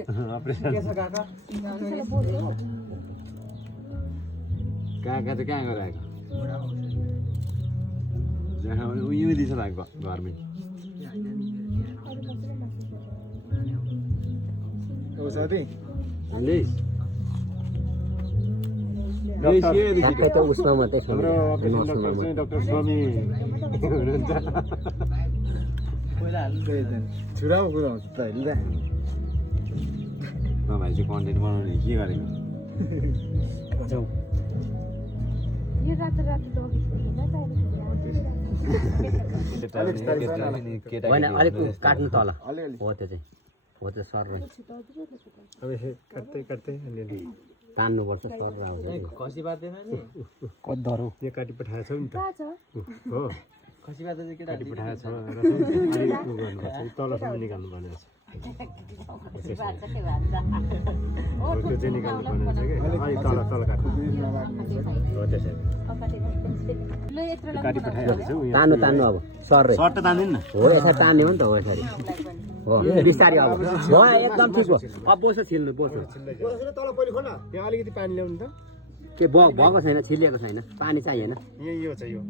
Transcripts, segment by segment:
operation के छ काका काका चाहिँ कहाँ गराएको जहाँ उयो दिन्छ त घरमै हो साथी लिस ठ्याक्कै त उसमा मात्रै हाम्रो अपरेसन डाक्टर चाहिँ डाक्टर स्वामी हुनुहुन्छ छुराको कुरा हुन्छ त अहिले भाइ चाहिँ कन्टेन्ट बनाउने के गरेको यो रातो रातो होइन अलिक काट्नु तल हो त्यो चाहिँ हो त्यो सर अब काट्दै काट्दै अलिअलि तान्नुपर्छ सर आउँछ खसी बाँध्दैन नि कद्धरो यो काटी पठाएको छ नि त हो खसी बाँध्दा चाहिँ केटा काटी पठाएको छ र अलिक उयो गर्नुपर्छ तलसम्म निकाल्नु पर्ने रहेछ त्यो चाहिँ निकाल्नु पर्ने रहेछ कि अलिक तल तल काट्नु हो त्यसरी काटी पठाइहाल्छ तान्नु तान्नु अब सर सर्ट त तान्दिन न हो यसरी तान्ने हो नि त हो यसरी हो बिस्तारै अब हो एकदम ठिक हो अब बोसो छिल्नु बोसो तल पहिले खोल न यहाँ अलिकति पानी ल्याउनु त के भएको छैन छिलिएको छैन पानी चाहिएन यो चाहिँ यो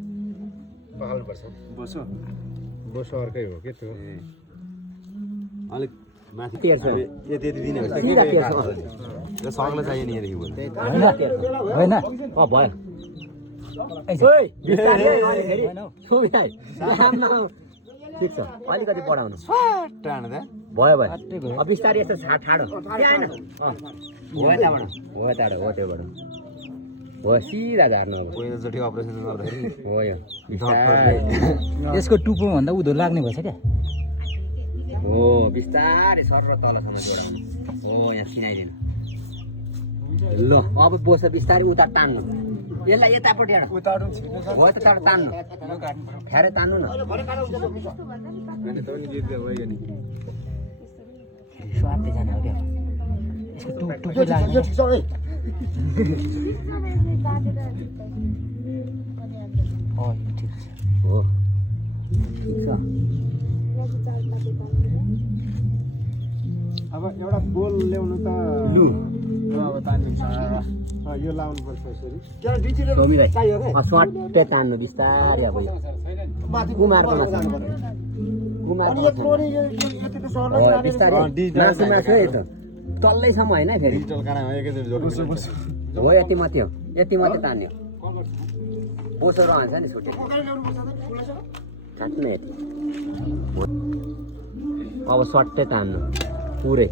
पखाल्नुपर्छ बसो बोसो अर्कै हो के त्यो अलिक माथि तेर्छ यति यति दिने हुन्छ सिधा तेर्छ र सक्न चाहियो नि यहाँदेखि बोल्नु होइन भयो ओइ बिस्तारै सुविधा ठिक छ अलिकति बढाउनु टाढ्दा भयो अब बिस्तारै यस्तो ठाडो त्यहाँ हो यताबाट हो यताबाट हो त्योबाट हो सिधा झार्नु अब पहिलोचोटि अपरेसन गर्दाखेरि हो यो बिस्तारै यसको टुप्पो भन्दा उधो लाग्ने भएछ क्या हो बिस्तारै सर र तलसम्म जोडाउनु हो यहाँ सिनाइदिनु ल अब बोस बिस्तारै उता तान्नु यसलाई यतापट्टि हो यताबाट तान्नु फ्यारे तान्नु न स्वादै जाने हो क्या यसको टुप्पो लाग्ने हो ठिक छ हो ठिक छ अब एउटा बोल ल्याउनु त लु अब तान्दिन्छ यो लाउनु पर्छ यसरी स्वाटै तान्नु बिस्तारै अब यो कुमारको बिस्तारै मासु है त तल्लैसम्म होइन फेरि डिजिटल काँडामा एकैचोटि जोड्नु हो यति मात्रै तान्यो बोसो रहन्छ नि छुटेको काट्नु यति अब सट्टै तान्नु पुरै